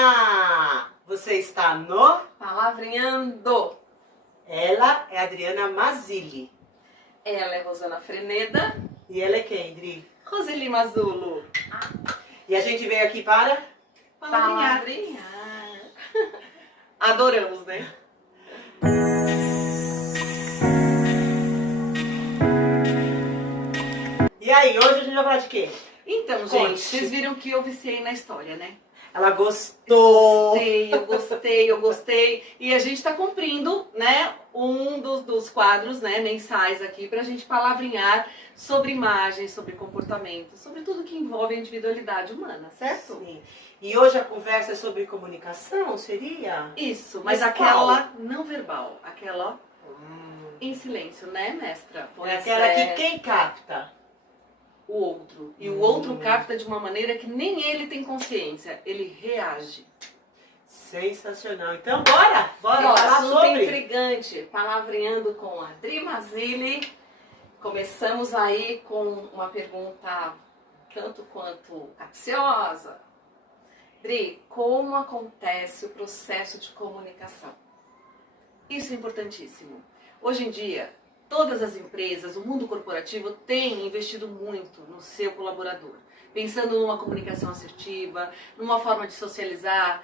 Olá! Você está no Palavrinhando. Ela é Adriana Mazzilli. Ela é Rosana Freneda. E ela é quem, Dri? Roseli Mazulo. E a gente veio aqui para Palavrinhar. Adoramos, né? E aí, hoje a gente vai falar de quê? Então, Conte. gente, vocês viram que eu viciei na história, né? Ela gostou. Eu gostei. E a gente tá cumprindo, né, um dos quadros, né, mensais aqui pra gente palavrinhar sobre imagem, sobre comportamento, sobre tudo que envolve a individualidade humana, certo? Sim. E hoje a conversa é sobre comunicação, seria? Isso, mas Mas aquela não verbal, aquela em silêncio, né, mestra? É aquela que quem capta? O outro. E o outro capta de uma maneira que nem ele tem consciência, ele reage. Sensacional. Então, bora Ó, falar assunto sobre. intrigante, palavreando com a Adri Mazzilli. Começamos aí com uma pergunta tanto quanto capciosa. Dri, como acontece o processo de comunicação? Isso é importantíssimo. Hoje em dia, todas as empresas, o mundo corporativo tem investido muito no seu colaborador, pensando numa comunicação assertiva, numa forma de socializar,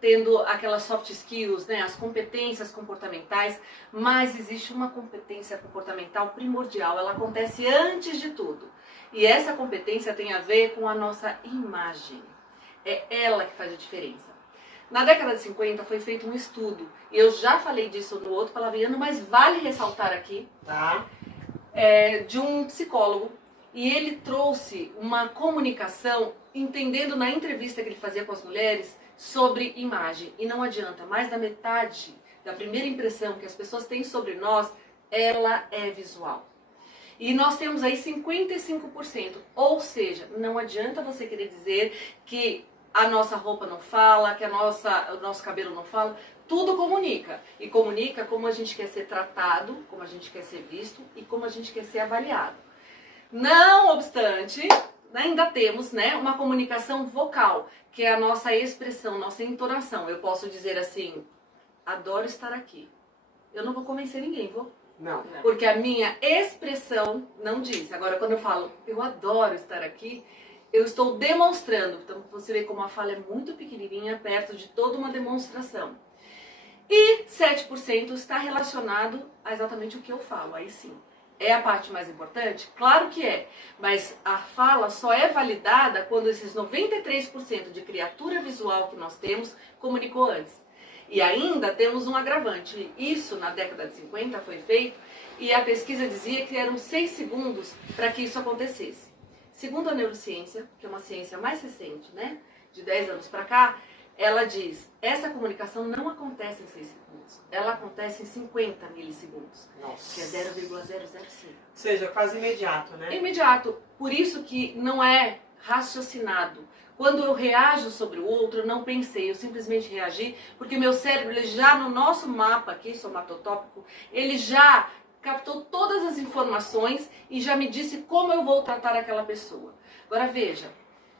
tendo aquelas soft skills, né, as competências comportamentais, mas existe uma competência comportamental primordial, ela acontece antes de tudo. E essa competência tem a ver com a nossa imagem. É ela que faz a diferença. Na década de 50 foi feito um estudo, e eu já falei disso no outro palavreando, mas vale ressaltar aqui, Tá. De um psicólogo, e ele trouxe uma comunicação, entendendo na entrevista que ele fazia com as mulheres, sobre imagem. E não adianta, mais da metade da primeira impressão que as pessoas têm sobre nós, ela é visual. E nós temos aí 55%, ou seja, não adianta você querer dizer que a nossa roupa não fala, que o nosso cabelo não fala, tudo comunica. E comunica como a gente quer ser tratado, como a gente quer ser visto e como a gente quer ser avaliado. Não obstante, ainda temos, né, uma comunicação vocal, que é a nossa expressão, nossa entonação. Eu posso dizer assim, adoro estar aqui. Eu não vou convencer ninguém, vou? Não. Porque a minha expressão não diz. Agora, quando eu falo, eu adoro estar aqui, eu estou demonstrando. Então, você vê como a fala é muito pequenininha, perto de toda uma demonstração. E 7% está relacionado a exatamente o que eu falo. Aí sim. É a parte mais importante? Claro que é. Mas a fala só é validada quando esses 93% de criatura visual que nós temos comunicou antes. E ainda temos um agravante. Isso, na década de 50, foi feito e a pesquisa dizia que eram 6 segundos para que isso acontecesse. Segundo a neurociência, que é uma ciência mais recente, né, de 10 anos para cá, ela diz, essa comunicação não acontece em 6 segundos, ela acontece em 50 milissegundos, Nossa. que é 0,005. Ou seja, quase imediato, né? É imediato, por isso que não é raciocinado. Quando eu reajo sobre o outro, eu não pensei, eu simplesmente reagi, porque meu cérebro, ele já no nosso mapa aqui, somatotópico, ele já captou todas as informações e já me disse como eu vou tratar aquela pessoa. Agora veja,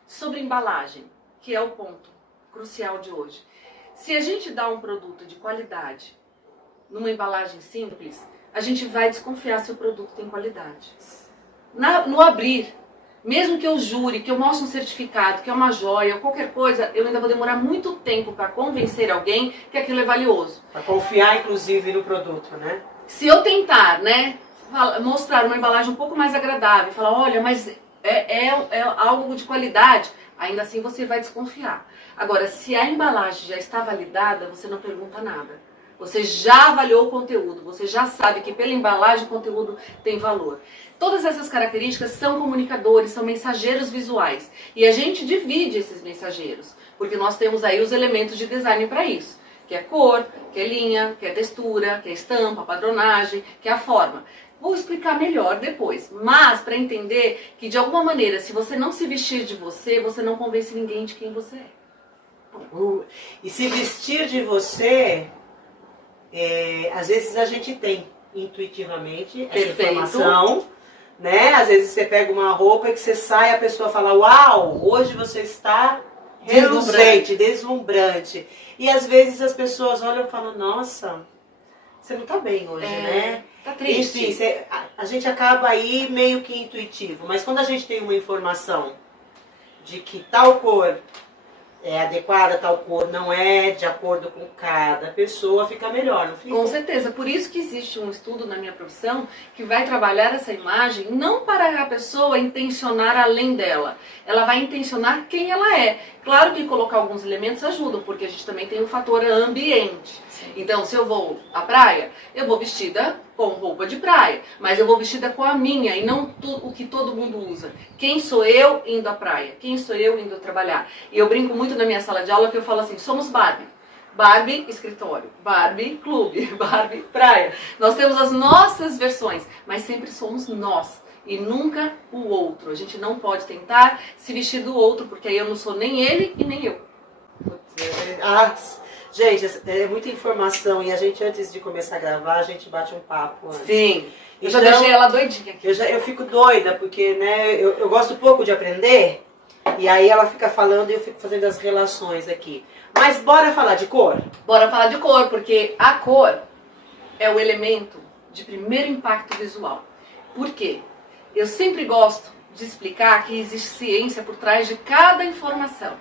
sobre embalagem, que é o ponto crucial de hoje. Se a gente dá um produto de qualidade numa embalagem simples, a gente vai desconfiar se o produto tem qualidade. No abrir, mesmo que eu jure, que eu mostre um certificado, que é uma joia ou qualquer coisa, eu ainda vou demorar muito tempo para convencer alguém que aquilo é valioso. Para confiar, inclusive, no produto, né? Se eu tentar, né, mostrar uma embalagem um pouco mais agradável, falar, olha, mas é algo de qualidade, ainda assim você vai desconfiar. Agora, se a embalagem já está validada, você não pergunta nada. Você já avaliou o conteúdo, você já sabe que pela embalagem o conteúdo tem valor. Todas essas características são comunicadores, são mensageiros visuais. E a gente divide esses mensageiros, porque nós temos aí os elementos de design para isso. Que é cor, que é linha, que é textura, que é estampa, padronagem, que é a forma. Vou explicar melhor depois, mas para entender que de alguma maneira, se você não se vestir de você, você não convence ninguém de quem você é. E se vestir de você, às vezes a gente tem intuitivamente essa Perfeito. informação, né? Às vezes você pega uma roupa que você sai e a pessoa fala, uau, hoje você está reluzente, deslumbrante. E às vezes as pessoas olham e falam, nossa, você não tá bem hoje, né? Tá triste. Enfim, a gente acaba aí meio que intuitivo, mas quando a gente tem uma informação de que tal cor é adequada, tal cor não é, de acordo com cada pessoa, fica melhor, não fica? Com certeza, por isso que existe um estudo na minha profissão que vai trabalhar essa imagem não para a pessoa intencionar além dela, ela vai intencionar quem ela é. Claro que colocar alguns elementos ajudam, porque a gente também tem o fator ambiente. Então, se eu vou à praia, eu vou vestida com roupa de praia, mas eu vou vestida com a minha e não o que todo mundo usa. Quem sou eu indo à praia? Quem sou eu indo trabalhar? E eu brinco muito na minha sala de aula que eu falo assim, somos Barbie. Barbie escritório, Barbie clube, Barbie praia. Nós temos as nossas versões, mas sempre somos nós e nunca o outro. A gente não pode tentar se vestir do outro, porque aí eu não sou nem ele e nem eu. Gente, é muita informação e a gente, antes de começar a gravar, a gente bate um papo antes. Sim, eu já Então, deixei ela doidinha aqui. Eu fico doida, porque né, eu gosto pouco de aprender, e aí ela fica falando e eu fico fazendo as relações aqui. Mas bora falar de cor? Bora falar de cor, porque a cor é o elemento de primeiro impacto visual. Por quê? Eu sempre gosto de explicar que existe ciência por trás de cada informação.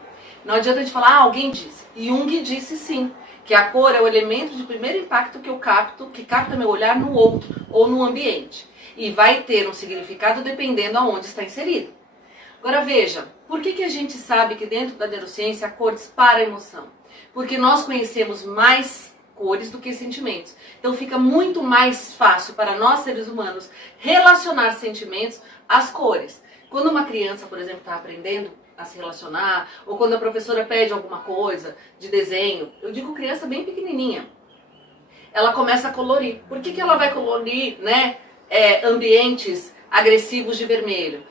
Não adianta a gente falar, alguém disse. Jung disse sim, que a cor é o elemento de primeiro impacto que eu capto, que capta meu olhar no outro ou no ambiente. E vai ter um significado dependendo aonde está inserido. Agora veja, por que a gente sabe que dentro da neurociência a cor dispara a emoção? Porque nós conhecemos mais cores do que sentimentos. Então fica muito mais fácil para nós seres humanos relacionar sentimentos às cores. Quando uma criança, por exemplo, está aprendendo a se relacionar, ou quando a professora pede alguma coisa de desenho, eu digo criança bem pequenininha, ela começa a colorir. Por que ela vai colorir, né, ambientes agressivos de vermelho,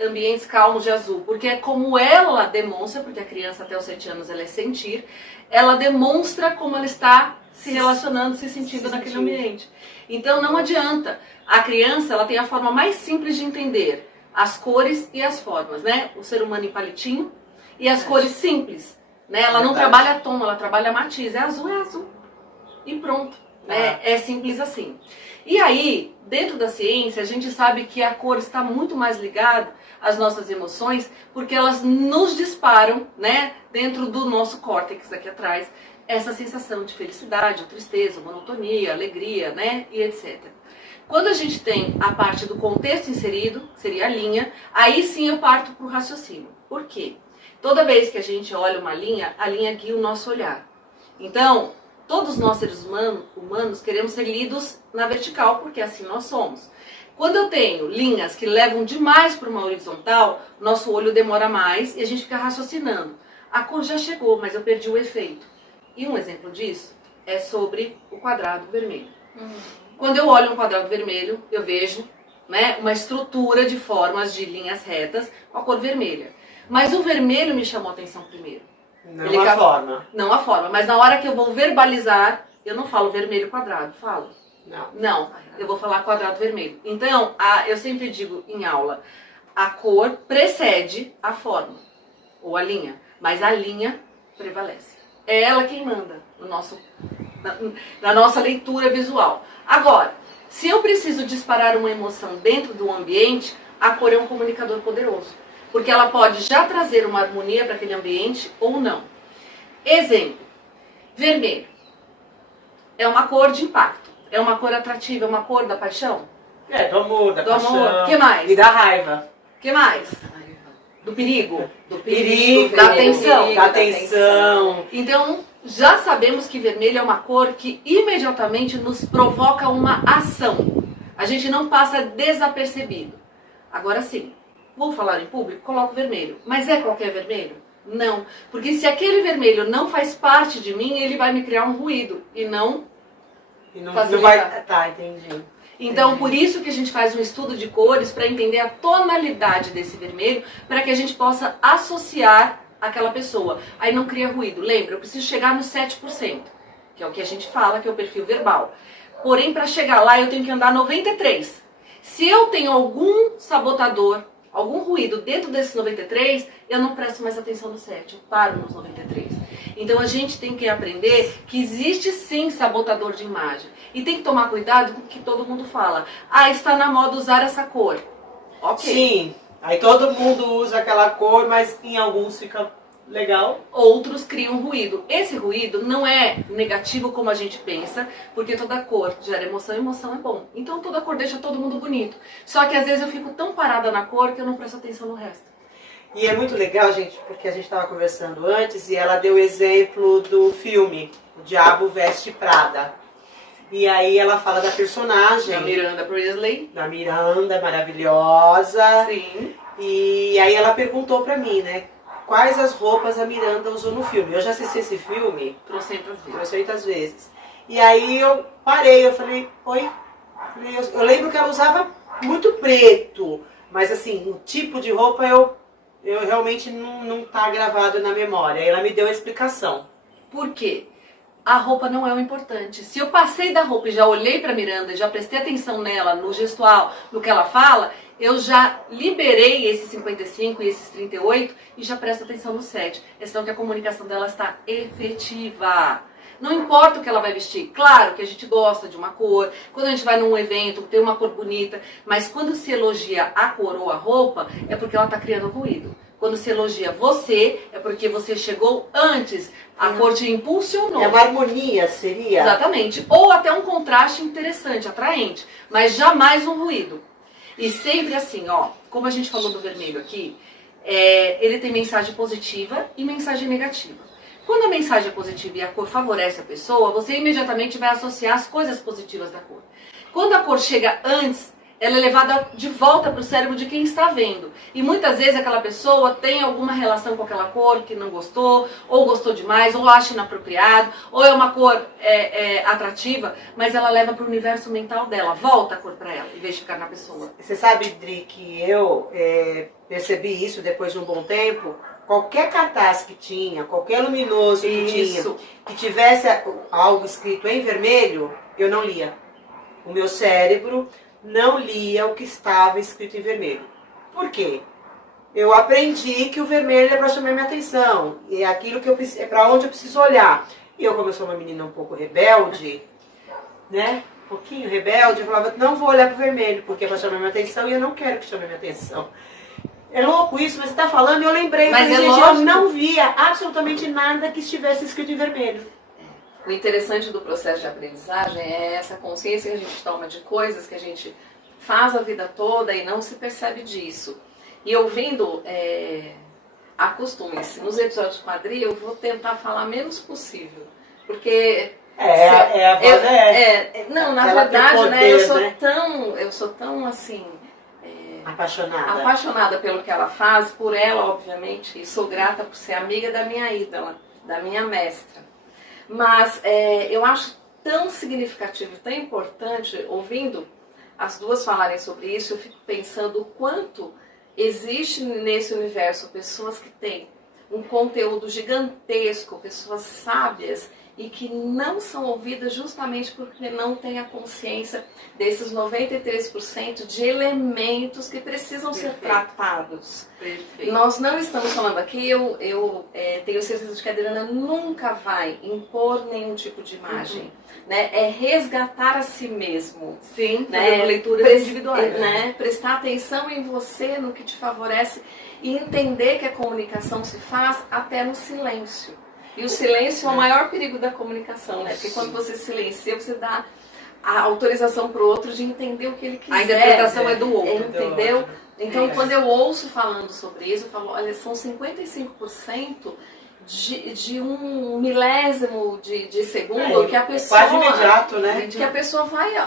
ambientes calmos de azul? Porque é como ela demonstra, porque a criança até os 7 anos ela é sentir, ela demonstra como ela está se relacionando, se sentindo naquele ambiente. Então não adianta. A criança ela tem a forma mais simples de entender as cores e as formas, né? O ser humano em palitinho e as cores simples, né? Ela não trabalha tom, ela trabalha matiz. É azul e pronto, né? É simples assim. E aí, dentro da ciência, a gente sabe que a cor está muito mais ligada às nossas emoções, porque elas nos disparam, né? Dentro do nosso córtex aqui atrás, essa sensação de felicidade, tristeza, monotonia, alegria, né? E etc. Quando a gente tem a parte do contexto inserido, que seria a linha, aí sim eu parto para o raciocínio. Por quê? Toda vez que a gente olha uma linha, a linha guia o nosso olhar. Então, todos nós seres humanos queremos ser lidos na vertical, porque assim nós somos. Quando eu tenho linhas que levam demais para uma horizontal, nosso olho demora mais e a gente fica raciocinando. A cor já chegou, mas eu perdi o efeito. E um exemplo disso é sobre o quadrado vermelho. Quando eu olho um quadrado vermelho, eu vejo, né, uma estrutura de formas de linhas retas com a cor vermelha. Mas o vermelho me chamou a atenção primeiro. Não a forma. Não a forma, mas na hora que eu vou verbalizar, eu não falo vermelho quadrado, falo. Não, eu vou falar quadrado vermelho. Então, eu sempre digo em aula, a cor precede a forma, ou a linha, mas a linha prevalece. É ela quem manda na nossa leitura visual. Agora, se eu preciso disparar uma emoção dentro do ambiente, a cor é um comunicador poderoso. Porque ela pode já trazer uma harmonia para aquele ambiente ou não. Exemplo, vermelho. É uma cor de impacto. É uma cor atrativa, é uma cor da paixão. Do amor, da paixão. O que mais? E da raiva. O que mais? Do perigo. Da atenção. Da atenção. Então, já sabemos que vermelho é uma cor que imediatamente nos provoca uma ação. A gente não passa desapercebido. Agora sim, vou falar em público, coloco vermelho. Mas é qualquer vermelho? Não. Porque se aquele vermelho não faz parte de mim, ele vai me criar um ruído e não vai. Tá, entendi. Então, por isso que a gente faz um estudo de cores para entender a tonalidade desse vermelho, para que a gente possa associar aquela pessoa. Aí não cria ruído. Lembra, eu preciso chegar no 7%, que é o que a gente fala, que é o perfil verbal. Porém, para chegar lá, eu tenho que andar 93%. Se eu tenho algum sabotador algum ruído dentro desses 93, eu não presto mais atenção no 7, eu paro nos 93. Então a gente tem que aprender que existe sim sabotador de imagem. E tem que tomar cuidado com o que todo mundo fala. Ah, está na moda usar essa cor. Ok. Sim, aí todo mundo usa aquela cor, mas em alguns fica legal. Outros criam ruído. Esse ruído não é negativo como a gente pensa, porque toda cor gera emoção e emoção é bom. Então toda cor deixa todo mundo bonito. Só que às vezes eu fico tão parada na cor que eu não presto atenção no resto. E é muito legal, gente, porque a gente estava conversando antes e ela deu o exemplo do filme O Diabo Veste Prada. E aí ela fala da personagem. Da Miranda Priestly. Da Miranda, maravilhosa. Sim. E aí ela perguntou pra mim, né? Quais as roupas a Miranda usou no filme. Eu já assisti esse filme 300 vezes. E aí eu parei, eu falei, oi? Eu lembro que ela usava muito preto. Mas assim, o tipo de roupa eu realmente não tá gravado na memória. Aí ela me deu a explicação. Por quê? A roupa não é o importante. Se eu passei da roupa e já olhei para Miranda, já prestei atenção nela, no gestual, no que ela fala, eu já liberei esses 55 e esses 38 e já presto atenção no 7. É sinal que a comunicação dela está efetiva. Não importa o que ela vai vestir. Claro que a gente gosta de uma cor, quando a gente vai num evento, tem uma cor bonita, mas quando se elogia a cor ou a roupa, é porque ela está criando ruído. Quando se elogia você, é porque você chegou antes, a cor te impulsionou. É uma harmonia, seria? Exatamente. Ou até um contraste interessante, atraente, mas jamais um ruído. E sempre assim, ó, como a gente falou do vermelho aqui, ele tem mensagem positiva e mensagem negativa. Quando a mensagem é positiva e a cor favorece a pessoa, você imediatamente vai associar as coisas positivas da cor. Quando a cor chega antes, ela é levada de volta para o cérebro de quem está vendo. E muitas vezes aquela pessoa tem alguma relação com aquela cor que não gostou, ou gostou demais, ou acha inapropriado, ou é uma cor atrativa, mas ela leva para o universo mental dela, volta a cor para ela, em vez de ficar na pessoa. Você sabe, Dri, que eu percebi isso depois de um bom tempo. Qualquer cartaz que tinha, qualquer luminoso que tinha, que tivesse algo escrito em vermelho, eu não lia. O meu cérebro não lia o que estava escrito em vermelho. Por quê? Eu aprendi que o vermelho é para chamar minha atenção. E é aquilo que é para onde eu preciso olhar. E eu, como eu sou uma menina um pouco rebelde, né? Um pouquinho rebelde, eu falava, não vou olhar para o vermelho, porque é para chamar minha atenção e eu não quero que chame minha atenção. É louco isso, mas você está falando e eu lembrei. Mas eu não via absolutamente nada que estivesse escrito em vermelho. O interessante do processo de aprendizagem é essa consciência que a gente toma de coisas que a gente faz a vida toda e não se percebe disso. E ouvindo, acostume-se, nos episódios de quadrilha eu vou tentar falar menos possível. Porque... Não, na verdade, poder, né, eu sou tão assim... Apaixonada pelo que ela faz, por ela, obviamente, e sou grata por ser amiga da minha ídola, da minha mestra. Mas eu acho tão significativo, tão importante, ouvindo as duas falarem sobre isso, eu fico pensando o quanto existe nesse universo pessoas que têm um conteúdo gigantesco, pessoas sábias e que não são ouvidas justamente porque não têm a consciência desses 93% de elementos que precisam ser tratados. Perfeito. Nós não estamos falando aqui, eu tenho certeza de que a Adriana nunca vai impor nenhum tipo de imagem. Né? É resgatar a si mesmo. Sim, né? Leituras individuais. Né? Prestar atenção em você, no que te favorece e entender que a comunicação se faz até no silêncio. E o silêncio é o maior perigo da comunicação, né? Porque quando você silencia, você dá a autorização para o outro de entender o que ele quiser. A interpretação é do outro. Entendeu? Então, quando eu ouço falando sobre isso, eu falo, olha, são 55% de um milésimo de segundo que a pessoa... Quase imediato, né? Que a pessoa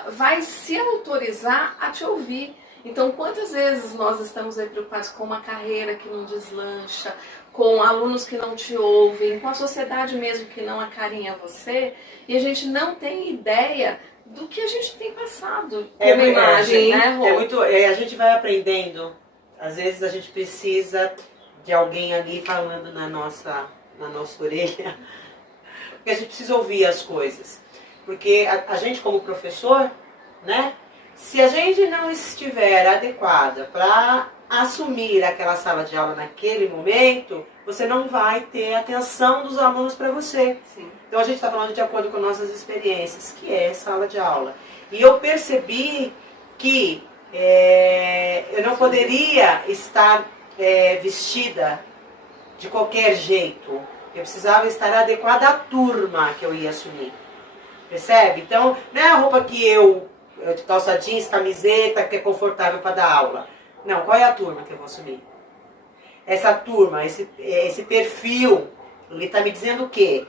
vai se autorizar a te ouvir. Então, quantas vezes nós estamos aí preocupados com uma carreira que não deslancha, com alunos que não te ouvem, com a sociedade mesmo que não acarinha você, e a gente não tem ideia do que a gente tem passado como imagem, né, Rô? A gente vai aprendendo, às vezes a gente precisa de alguém ali falando na nossa orelha, porque a gente precisa ouvir as coisas, porque a gente como professor, né, se a gente não estiver adequada para assumir aquela sala de aula naquele momento, você não vai ter atenção dos alunos para você. Sim. Então a gente está falando de acordo com nossas experiências, que é sala de aula. E eu percebi que eu não poderia estar vestida de qualquer jeito. Eu precisava estar adequada à turma que eu ia assumir. Percebe? Então, não é a roupa que eu de calça jeans, camiseta, que é confortável para dar aula. Não, qual é a turma que eu vou assumir? Essa turma, esse perfil, ele está me dizendo o quê?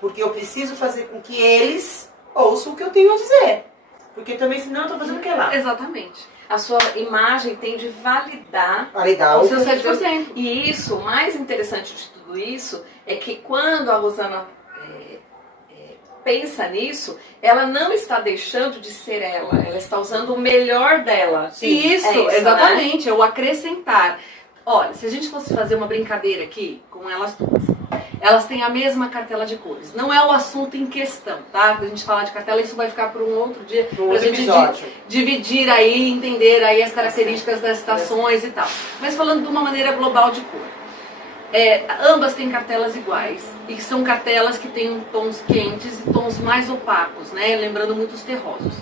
Porque eu preciso fazer com que eles ouçam o que eu tenho a dizer. Porque também, senão, eu estou fazendo o que lá? Exatamente. A sua imagem tem de validar o seu 7%. E isso, o mais interessante de tudo isso, é que quando a Rosana pensa nisso, ela não está deixando de ser ela está usando o melhor dela. Sim, isso, exatamente, né? é o acrescentar. Olha, se a gente fosse fazer uma brincadeira aqui com elas duas, elas têm a mesma cartela de cores. Não é o assunto em questão, tá? Quando a gente falar de cartela, isso vai ficar para um outro dia, Um pra gente episódio. dividir aí, entender aí as características das estações e tal. Mas falando de uma maneira global de cor. Ambas têm cartelas iguais e são cartelas que têm tons quentes e tons mais opacos, né? Lembrando muito os terrosos.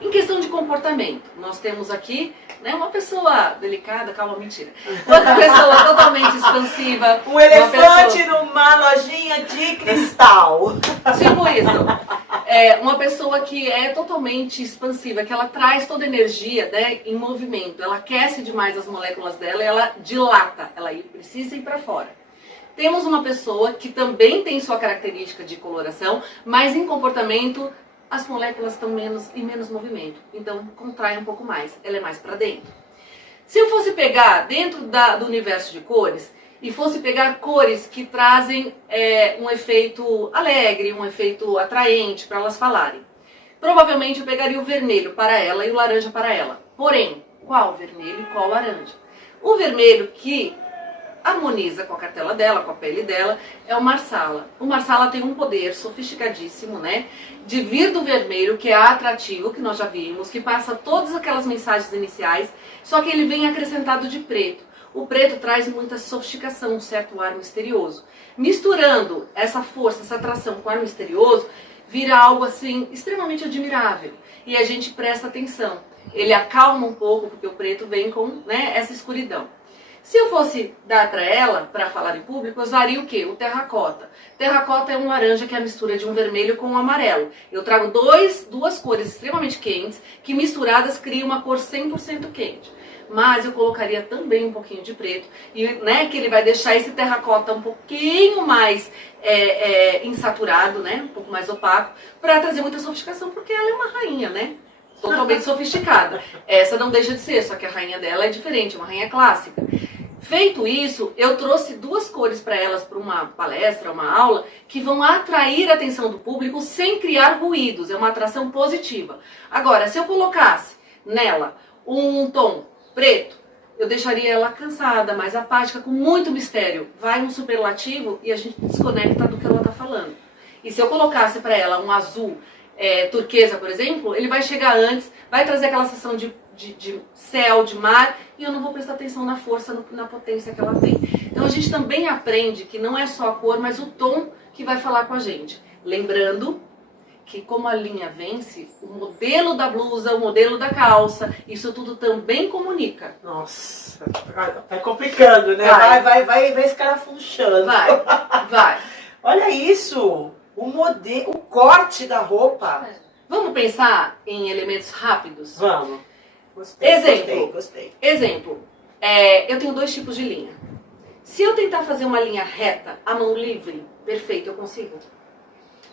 Em questão de comportamento, nós temos aqui, né, uma pessoa delicada, calma, mentira. Outra pessoa totalmente expansiva. Um elefante numa lojinha de cristal. Tipo isso. Uma pessoa que é totalmente expansiva, que ela traz toda a energia, né, em movimento. Ela aquece demais as moléculas dela e ela dilata, ela precisa ir para fora. Temos uma pessoa que também tem sua característica de coloração, mas em comportamento as moléculas estão em menos movimento. Então contrai um pouco mais, ela é mais para dentro. Se eu fosse pegar dentro do universo de cores, e fosse pegar cores que trazem um efeito alegre, um efeito atraente para elas falarem. Provavelmente eu pegaria o vermelho para ela e o laranja para ela. Porém, qual vermelho e qual laranja? O vermelho que harmoniza com a cartela dela, com a pele dela, é o Marsala. O Marsala tem um poder sofisticadíssimo, né? De vir do vermelho, que é atrativo, que nós já vimos, que passa todas aquelas mensagens iniciais, só que ele vem acrescentado de preto. O preto traz muita sofisticação, um certo ar misterioso. Misturando essa força, essa atração com o ar misterioso, vira algo assim extremamente admirável. E a gente presta atenção. Ele acalma um pouco, porque o preto vem com, né, essa escuridão. Se eu fosse dar para ela, para falar em público, eu usaria o quê? O terracota. Terracota é um laranja que é a mistura de um vermelho com um amarelo. Eu trago duas cores extremamente quentes, que misturadas criam uma cor 100% quente. Mas eu colocaria também um pouquinho de preto, e, né, que ele vai deixar esse terracota um pouquinho mais insaturado, né, um pouco mais opaco, para trazer muita sofisticação, porque ela é uma rainha, né? Totalmente sofisticada. Essa não deixa de ser, só que a rainha dela é diferente, uma rainha clássica. Feito isso, eu trouxe duas cores para elas para uma palestra, uma aula, que vão atrair a atenção do público sem criar ruídos, é uma atração positiva. Agora, se eu colocasse nela um tom preto, eu deixaria ela cansada, mais apática, com muito mistério. Vai um superlativo e a gente desconecta do que ela está falando. E se eu colocasse para ela um azul turquesa, por exemplo, ele vai chegar antes, vai trazer aquela sensação de céu, de mar, e eu não vou prestar atenção na força, na potência que ela tem. Então a gente também aprende que não é só a cor, mas o tom que vai falar com a gente. Lembrando que como a linha vence, o modelo da blusa, o modelo da calça, isso tudo também comunica. Nossa, vai complicando, né? Vai escarafunchando. Vai. Olha isso! O corte da roupa. Vamos pensar em elementos rápidos? Vamos. Gostei. Exemplo, eu tenho dois tipos de linha. Se eu tentar fazer uma linha reta, a mão livre, perfeito, eu consigo?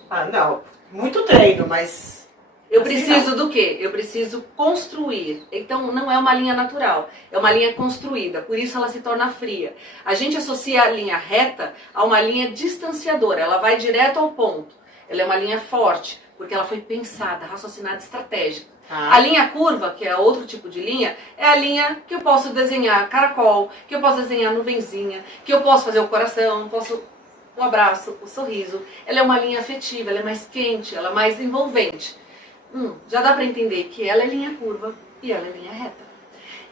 Ah, não. Muito treino, mas... Eu preciso do quê? Eu preciso construir. Então não é uma linha natural, é uma linha construída, por isso ela se torna fria. A gente associa a linha reta a uma linha distanciadora, ela vai direto ao ponto. Ela é uma linha forte, porque ela foi pensada, raciocinada, estratégica. A linha curva, que é outro tipo de linha, é a linha que eu posso desenhar caracol, que eu posso desenhar nuvenzinha, que eu posso fazer o coração, o abraço, o sorriso. Ela é uma linha afetiva, ela é mais quente, ela é mais envolvente. Já dá para entender que ela é linha curva e ela é linha reta.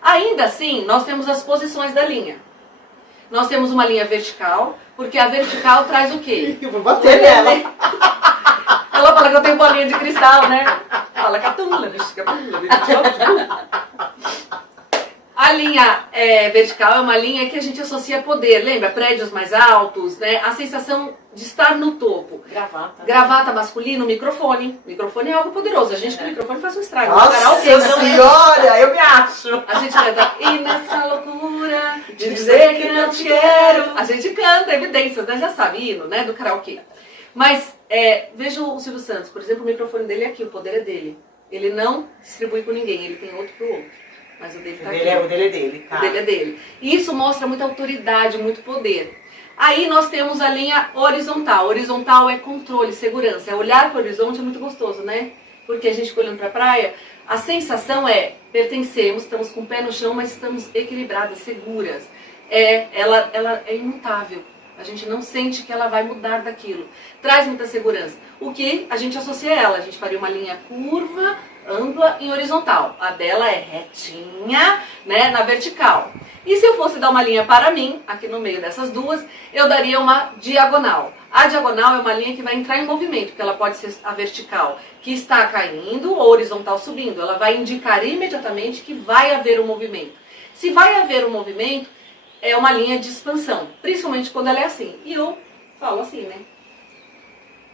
Ainda assim, nós temos as posições da linha. Nós temos uma linha vertical, porque a vertical traz o quê? Eu vou bater nela. Ela fala que eu tenho bolinha de cristal, né? Fala catula, a linha vertical é uma linha que a gente associa a poder, lembra? Prédios mais altos, né? A sensação de estar no topo. Gravata. Gravata masculino, microfone. Microfone é algo poderoso. A gente com o microfone faz um estrago. Nossa senhora, eu me acho. A gente canta, e nessa loucura de dizer que não te quero. A gente canta evidências, né? Já sabe, hino, né? Do karaokê. Mas, veja o Silvio Santos, por exemplo, o microfone dele é aqui, o poder é dele. Ele não distribui com ninguém, ele tem outro pro outro. Mas o dele tá aqui. O dele é dele, tá? O dele é dele. E isso mostra muita autoridade, muito poder. Aí nós temos a linha horizontal. Horizontal é controle, segurança. É olhar para o horizonte, é muito gostoso, né? Porque a gente fica olhando para a praia, a sensação é pertencemos, estamos com o pé no chão, mas estamos equilibradas, seguras. Ela é imutável. A gente não sente que ela vai mudar daquilo. Traz muita segurança. O que a gente associa a ela? A gente faria uma linha curva, ampla e horizontal. A dela é retinha, né, na vertical. E se eu fosse dar uma linha para mim, aqui no meio dessas duas, eu daria uma diagonal. A diagonal é uma linha que vai entrar em movimento, porque ela pode ser a vertical que está caindo ou horizontal subindo. Ela vai indicar imediatamente que vai haver um movimento. Se vai haver um movimento, é uma linha de expansão, principalmente quando ela é assim. E eu falo assim, né?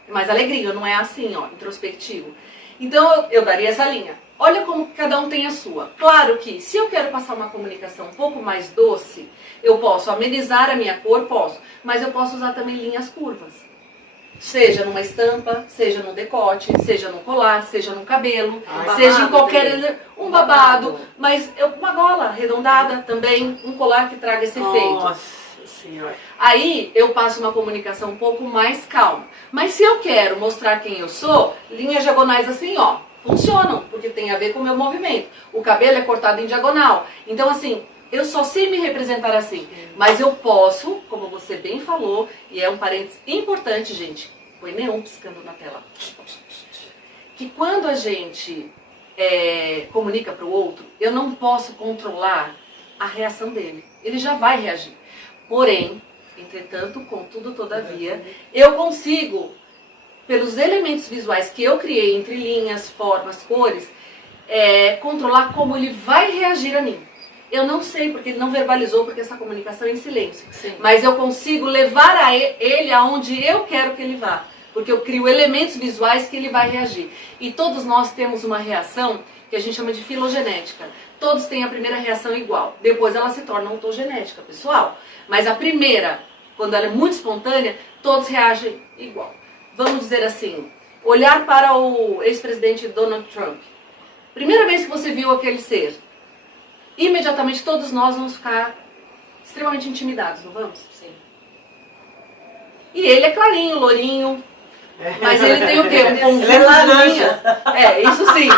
Mais alegria, não é assim, ó, introspectivo. Então eu daria essa linha. Olha como cada um tem a sua. Claro que se eu quero passar uma comunicação um pouco mais doce, eu posso amenizar a minha cor, posso. Mas eu posso usar também linhas curvas. Seja numa estampa, seja no decote, seja no colar, seja no cabelo, seja em qualquer... Um babado, mas uma gola arredondada também, um colar que traga esse efeito. Nossa Senhora. Aí eu passo uma comunicação um pouco mais calma. Mas se eu quero mostrar quem eu sou, linhas diagonais assim, ó, funcionam, porque tem a ver com o meu movimento. O cabelo é cortado em diagonal. Então, assim, eu só sei me representar assim. Mas eu posso, como você bem falou, e é um parênteses importante, gente, põe neon piscando na tela. Que quando a gente comunica para o outro, eu não posso controlar a reação dele. Ele já vai reagir. Porém, entretanto, contudo, todavia, eu consigo, pelos elementos visuais que eu criei entre linhas, formas, cores, controlar como ele vai reagir a mim. Eu não sei, porque ele não verbalizou, porque essa comunicação é em silêncio. Sim. Mas eu consigo levar ele aonde eu quero que ele vá. Porque eu crio elementos visuais que ele vai reagir. E todos nós temos uma reação que a gente chama de filogenética. Todos têm a primeira reação igual. Depois ela se torna ontogenética, pessoal. Mas a primeira, quando ela é muito espontânea, todos reagem igual. Vamos dizer assim, olhar para o ex-presidente Donald Trump. Primeira vez que você viu aquele ser, imediatamente todos nós vamos ficar extremamente intimidados, não vamos? Sim. E ele é clarinho, lourinho, mas ele tem o quê? Um conjunto Ele é laranja. Isso sim.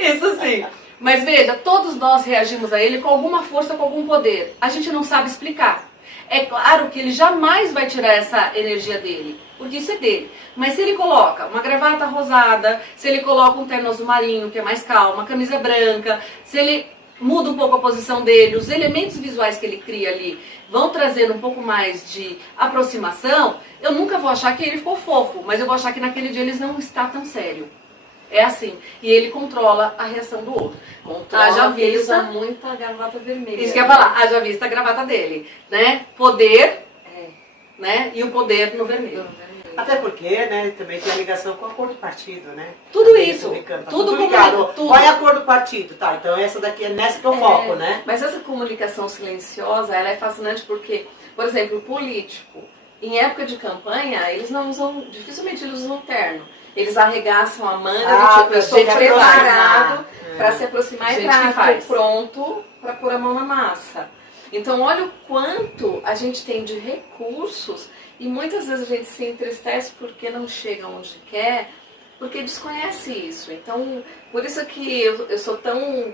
Isso sim. Mas veja, todos nós reagimos a ele com alguma força, com algum poder. A gente não sabe explicar. É claro que ele jamais vai tirar essa energia dele, porque isso é dele. Mas se ele coloca uma gravata rosada, se ele coloca um terno azul marinho, que é mais calmo, uma camisa branca, se ele muda um pouco a posição dele, os elementos visuais que ele cria ali vão trazendo um pouco mais de aproximação, eu nunca vou achar que ele ficou fofo, mas eu vou achar que naquele dia ele não está tão sério. É assim. E ele controla a reação do outro. Controla, Haja porque ele usa vista, muita gravata vermelha. isso que eu ia falar, haja vista a gravata dele, né? Poder, né? E o poder no vermelho. Até porque, né, também tem a ligação com a cor do partido, né? Tudo Também isso, tá tudo ligado. tudo. Qual é a cor do partido? Tá, então essa daqui é nessa que eu foco, né? Mas essa comunicação silenciosa, ela é fascinante porque, por exemplo, o político, em época de campanha, eles não usam, dificilmente eles usam terno. Eles arregaçam a manga, do tipo, eu estou gente preparado para se aproximar e Gente para que faz. pronto para pôr a mão na massa. Então, olha o quanto a gente tem de recursos e muitas vezes a gente se entristece porque não chega onde quer, porque desconhece isso. Então, por isso que eu sou tão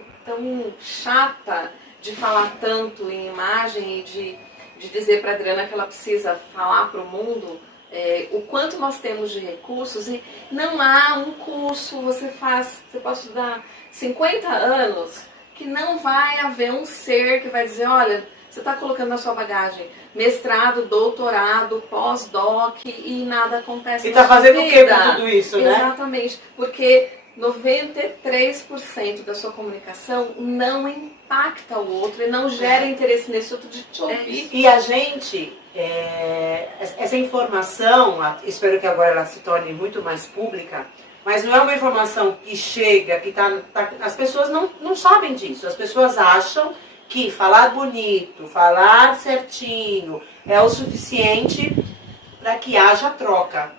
chata de falar tanto em imagem e de dizer para a Adriana que ela precisa falar para o mundo o quanto nós temos de recursos e não há um curso, você pode estudar 50 anos, que não vai haver um ser que vai dizer, olha, você está colocando na sua bagagem mestrado, doutorado, pós-doc e nada acontece E na tá sua fazendo o vida. quê com tudo isso, né? Exatamente, porque 93% da sua comunicação não impacta o outro e não gera interesse nesse outro de te ouvir. E a gente, essa informação, espero que agora ela se torne muito mais pública, mas não é uma informação que chega, que as pessoas não sabem disso. As pessoas acham que falar bonito, falar certinho é o suficiente para que haja troca.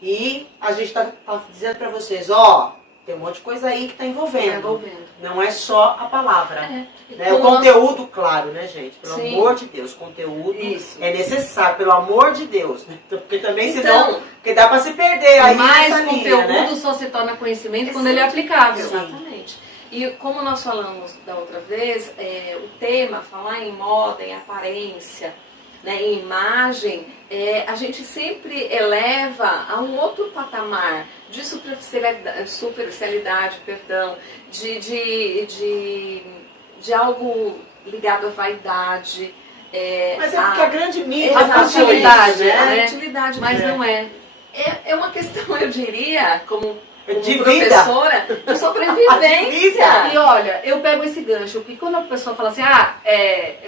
E a gente está dizendo para vocês, tem um monte de coisa aí que está envolvendo. Não é só a palavra. Né? O conteúdo, claro, né, gente? Pelo amor de Deus, conteúdo é necessário, pelo amor de Deus. Né? Porque também, senão, porque dá para se perder aí mais nessa conteúdo, linha, né? só se torna conhecimento quando ele é aplicável. Exatamente. E como nós falamos da outra vez, o tema, falar em moda, em aparência, né, em imagem, a gente sempre eleva a um outro patamar de superficialidade, perdão, de algo ligado à vaidade. Mas é porque a grande mídia a futilidade, né? né? A futilidade, Mas não é. É uma questão, eu diria, como de professora, vida. de sobrevivência. E olha, eu pego esse gancho, porque quando a pessoa fala assim,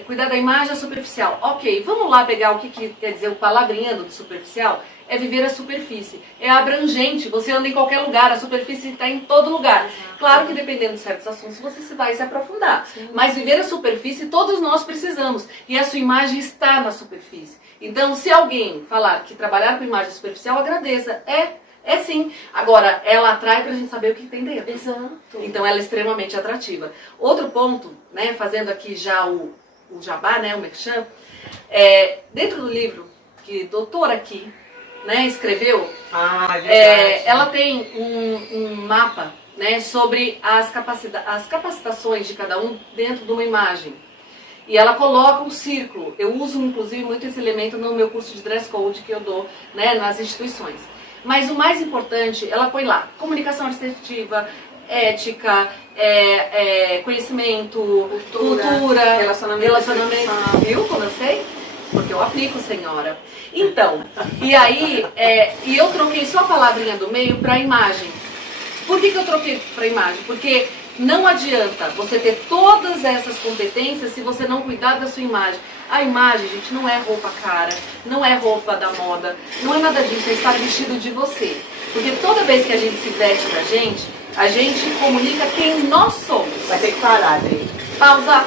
cuidar da imagem é superficial. Ok, vamos lá pegar o que quer dizer o palavrinha do superficial. É viver a superfície. É abrangente, você anda em qualquer lugar, a superfície está em todo lugar. Exato. Claro que dependendo de certos assuntos, você vai se aprofundar. Sim. Mas viver a superfície, todos nós precisamos. E a sua imagem está na superfície. Então, se alguém falar que trabalhar com imagem superficial, agradeça. É sim. Agora, ela atrai pra gente saber o que tem dentro. Exato. Então, ela é extremamente atrativa. Outro ponto, né, fazendo aqui já o jabá, né, o merchan, dentro do livro que a doutora aqui, né, escreveu, ela tem um mapa, né, sobre as capacitações de cada um dentro de uma imagem. E ela coloca um círculo. Eu uso, inclusive, muito esse elemento no meu curso de dress code que eu dou, né, nas instituições. Mas o mais importante, ela põe lá, comunicação assertiva, ética, conhecimento, cultura, relacionamento. Viu como eu sei? Porque eu aplico, senhora. Então, e aí, e eu troquei só a palavrinha do meio para imagem. Por que eu troquei para imagem? Porque não adianta você ter todas essas competências se você não cuidar da sua imagem. A imagem, gente, não é roupa cara, não é roupa da moda, não é nada disso, é estar vestido de você. Porque toda vez que a gente se veste da gente, a gente comunica quem nós somos. Vai ter que parar, Adri. Pausa.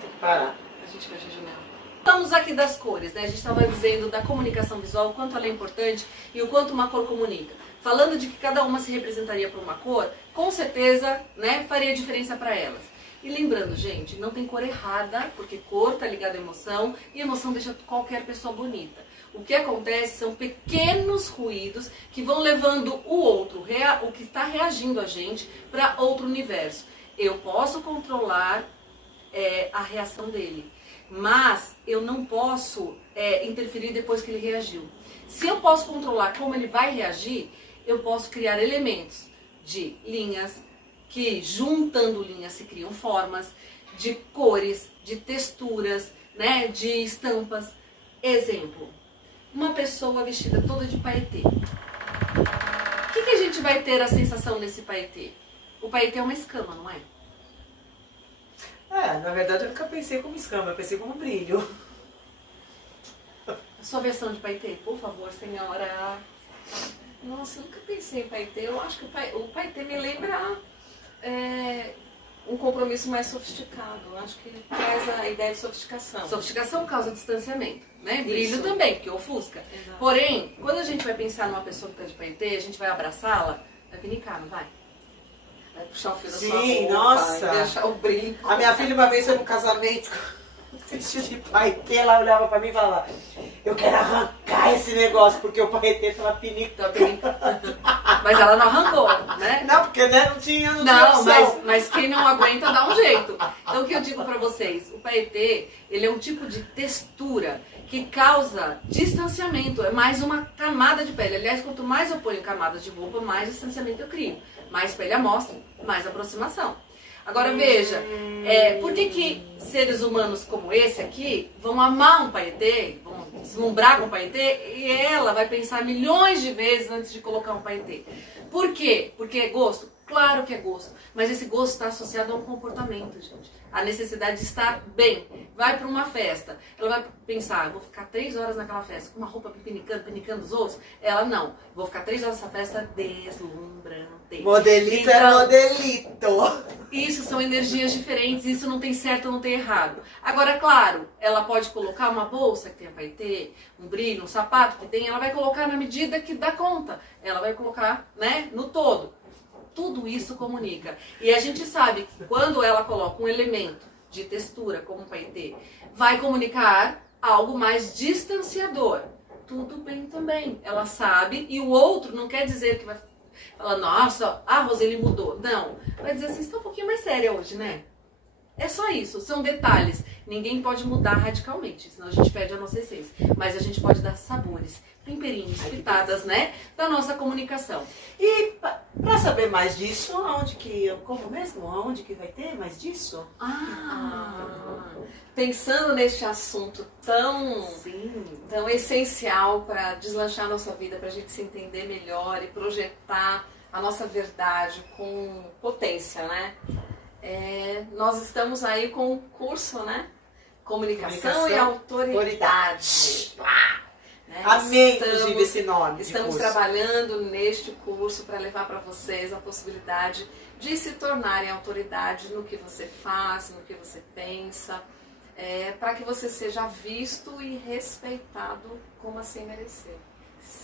Tem que parar. A gente fecha a janela. Falamos aqui das cores, né? A gente estava dizendo da comunicação visual, o quanto ela é importante e o quanto uma cor comunica. Falando de que cada uma se representaria por uma cor, com certeza, né, faria diferença para elas. E lembrando, gente, não tem cor errada, porque cor está ligada à emoção e emoção deixa qualquer pessoa bonita. O que acontece são pequenos ruídos que vão levando o outro, o que está reagindo a gente, para outro universo. Eu posso controlar a reação dele, mas eu não posso interferir depois que ele reagiu. Se eu posso controlar como ele vai reagir, eu posso criar elementos de linhas, que juntando linhas se criam formas, de cores, de texturas, né, de estampas. Exemplo, uma pessoa vestida toda de paetê. O que a gente vai ter a sensação desse paetê? O paetê é uma escama, não é? Na verdade eu nunca pensei como escama, eu pensei como brilho. Sua versão de paetê, por favor, senhora. Nossa, eu nunca pensei em paetê. Eu acho que o paetê me lembra um compromisso mais sofisticado. Eu acho que ele traz a ideia de sofisticação. Sofisticação causa distanciamento, né? Brilho Isso. também, porque ofusca. Exato. Porém, quando a gente vai pensar numa pessoa que está de paetê, a gente vai abraçá-la, vai pinicar, não vai? Vai puxar o fio da Sim, sua roupa, nossa. vai deixar o brinco. A minha filha uma vez foi num casamento vestido de paetê, ela olhava pra mim e falava, eu quero arrancar esse negócio, porque o paetê tava pinicando. Mas ela não arrancou, né? Não, porque né, não tinha Não, opção. mas quem não aguenta dá um jeito. Então o que eu digo pra vocês, o paetê, ele é um tipo de textura que causa distanciamento, é mais uma camada de pele. Aliás, quanto mais eu ponho camadas de roupa, mais distanciamento eu crio. Mais pele à mostra, mais aproximação. Agora veja, por que seres humanos como esse aqui vão amar um paetê, vão deslumbrar com o paetê, e ela vai pensar milhões de vezes antes de colocar um paetê? Por quê? Porque é gosto? Claro que é gosto, mas esse gosto está associado a um comportamento, gente. A necessidade de estar bem. Vai para uma festa, ela vai pensar, vou ficar 3 horas naquela festa com uma roupa pinicando os outros? Ela não, vou ficar 3 horas nessa festa deslumbrante. Modelito é modelito. Isso são energias diferentes, isso não tem certo, não tem errado. Agora, claro, ela pode colocar uma bolsa que tenha paetê, um brilho, um sapato que tem, ela vai colocar na medida que dá conta. Ela vai colocar, né, no todo. Tudo isso comunica. E a gente sabe que quando ela coloca um elemento de textura, como um paetê, vai comunicar algo mais distanciador. Tudo bem também. Ela sabe, e o outro não quer dizer que vai falar, nossa, a Roseli mudou. Não. Vai dizer assim, você está um pouquinho mais séria hoje, né? É só isso, são detalhes. Ninguém pode mudar radicalmente, senão a gente perde a nossa essência. Mas a gente pode dar sabores, temperinhos, pitadas, né? Da nossa comunicação. E pra saber mais disso, aonde que eu como mesmo? Aonde que vai ter mais disso? Pensando neste assunto tão essencial para deslanchar a nossa vida, para a gente se entender melhor e projetar a nossa verdade com potência, né? Nós estamos aí com um curso, né? Comunicação e autoridade. Né? Amei, inclusive, esse nome. Estamos trabalhando neste curso para levar para vocês a possibilidade de se tornarem autoridade no que você faz, no que você pensa, para que você seja visto e respeitado como assim merecer.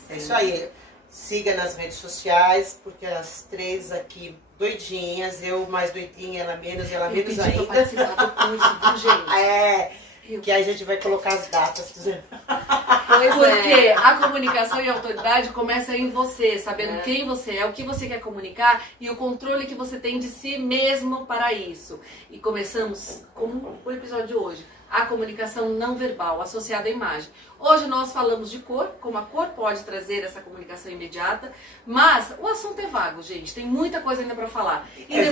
É isso aí. Siga nas redes sociais, porque as 3 aqui doidinhas, eu mais doidinha, ela menos ainda. Pra participar do curso, viu, gente? Que aí a gente vai colocar as datas. Porque a comunicação e a autoridade começa em você, sabendo quem você é, o que você quer comunicar e o controle que você tem de si mesmo para isso. E começamos com o episódio de hoje, a comunicação não verbal, associada à imagem. Hoje nós falamos de cor, como a cor pode trazer essa comunicação imediata, mas o assunto é vago, gente, tem muita coisa ainda para falar. E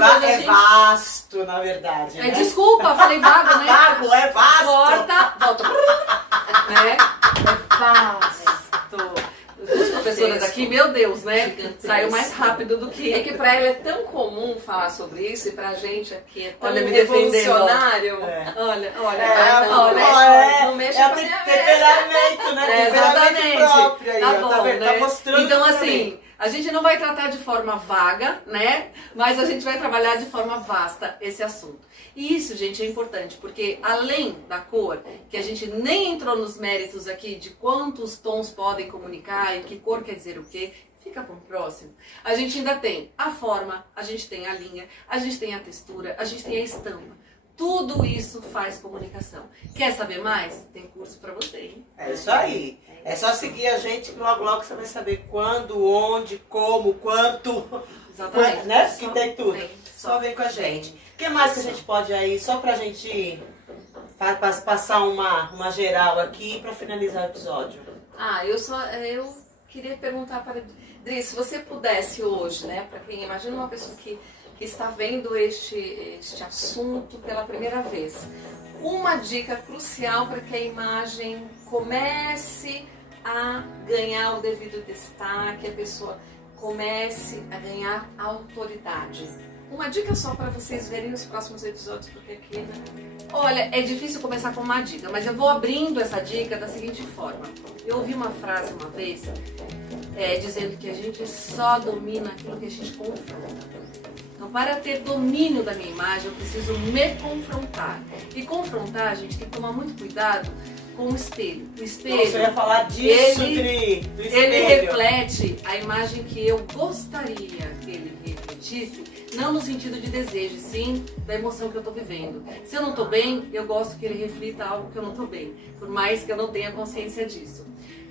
vasto, na verdade, né? Desculpa, falei vago, né? Vago, é vasto. Corta, volta. Né? É vasto. As professoras aqui, meu Deus, né? Saiu mais rápido do que... É que pra ela é tão comum falar sobre isso e pra gente aqui é tão me revolucionário. Olha, não mexa com a minha temperamento, né? Exatamente. Próprio aí, Tá bom, tá né? mostrando. Então, assim, a gente não vai tratar de forma vaga, né? Mas a gente vai trabalhar de forma vasta esse assunto. E isso, gente, é importante, porque além da cor, que a gente nem entrou nos méritos aqui de quantos tons podem comunicar e que cor quer dizer o quê, fica para o próximo. A gente ainda tem a forma, a gente tem a linha, a gente tem a textura, a gente tem a estampa. Tudo isso faz comunicação. Quer saber mais? Tem curso para você, hein? É isso aí. É só seguir a gente que logo você vai saber quando, onde, como, quanto. Exatamente. Né? Que tem tudo. Só vem com a gente. O que mais que a gente pode aí, só pra gente passar uma geral aqui pra finalizar o episódio? Eu queria perguntar para Dri, se você pudesse hoje, né, para quem imagina uma pessoa que está vendo este assunto pela primeira vez, uma dica crucial para que a imagem comece a ganhar o devido destaque, a pessoa comece a ganhar autoridade. Uma dica só para vocês verem nos próximos episódios, porque aqui... Né? Olha, é difícil começar com uma dica, mas eu vou abrindo essa dica da seguinte forma. Eu ouvi uma frase uma vez, dizendo que a gente só domina aquilo que a gente confronta. Então, para ter domínio da minha imagem, eu preciso me confrontar. E confrontar, a gente tem que tomar muito cuidado com o espelho. O espelho, Nossa, eu ia falar disso, ele- Dri, do ele espelho. reflete a imagem que eu gostaria que ele refletisse, não no sentido de desejo, sim da emoção que eu tô vivendo. Se eu não tô bem, eu gosto que ele reflita algo que eu não tô bem, por mais que eu não tenha consciência disso.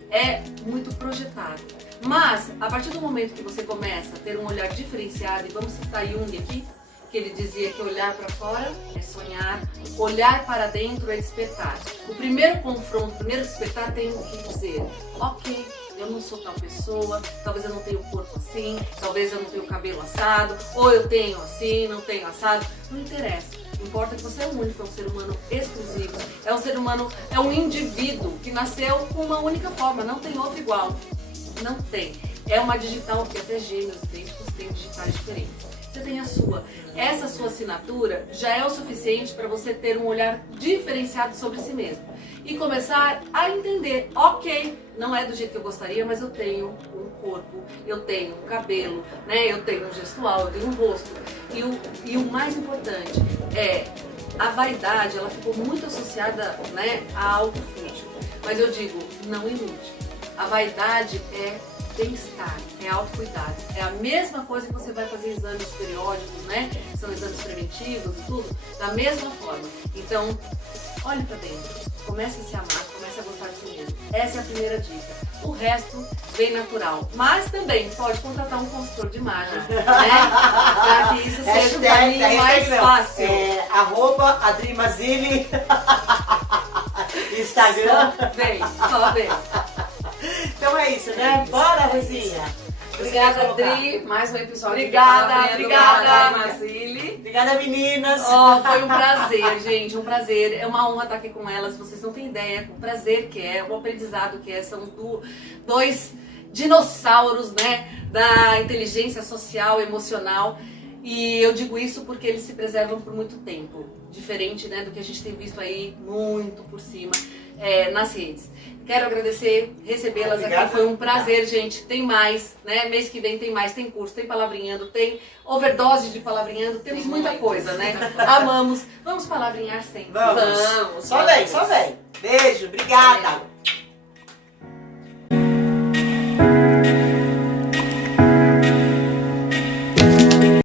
É muito projetado. Mas, a partir do momento que você começa a ter um olhar diferenciado, e vamos citar Jung aqui, que ele dizia que olhar para fora é sonhar, olhar para dentro é despertar. O primeiro confronto, o primeiro despertar tem que dizer, ok, eu não sou tal pessoa, talvez eu não tenha o corpo assim, talvez eu não tenha o cabelo assado, ou eu tenho assim, não tenho assado, não interessa. Importa que você é único, é um ser humano exclusivo, é um ser humano, é um indivíduo que nasceu com uma única forma, não tem outro igual. Não tem. É uma digital, porque até gêmeos idênticos têm digitais diferentes. Você tem a sua. Essa sua assinatura já é o suficiente para você ter um olhar diferenciado sobre si mesmo. E começar a entender, ok, não é do jeito que eu gostaria, mas eu tenho um corpo, eu tenho um cabelo, né? Eu tenho um gestual, eu tenho um rosto. E o mais importante é, a vaidade, ela ficou muito associada, né, a algo fútil. Mas eu digo, não ilude. A vaidade é bem-estar, é autocuidado. É a mesma coisa que você vai fazer exames periódicos, né? São exames preventivos e tudo, da mesma forma. Então, olhe pra dentro, comece a se amar, comece a gostar de si mesmo. Essa é a primeira dica. O resto vem natural. Mas também pode contratar um consultor de imagem, né? Para que isso seja um caminho mais fácil. @AdriMazzilli Instagram. Só vem. Então é isso, né? Bora, Rosinha. Obrigada, Dri. Mais um episódio. Obrigada. Obrigada, meninas. Oh, foi um prazer, gente, um prazer. É uma honra estar aqui com elas. Vocês não têm ideia o prazer que é, o aprendizado que é. São dois dinossauros, né, da inteligência social, emocional. E eu digo isso porque eles se preservam por muito tempo. Diferente, né, do que a gente tem visto aí muito por cima nas redes. Quero agradecer, recebê-las aqui, foi um prazer, gente. Tem mais, né? Mês que vem tem mais, tem curso, tem palavrinhando, tem overdose de palavrinhando, temos muita coisa, né? Amamos. Vamos palavrinhar sempre. Vamos. Só vem. Beijo, obrigada.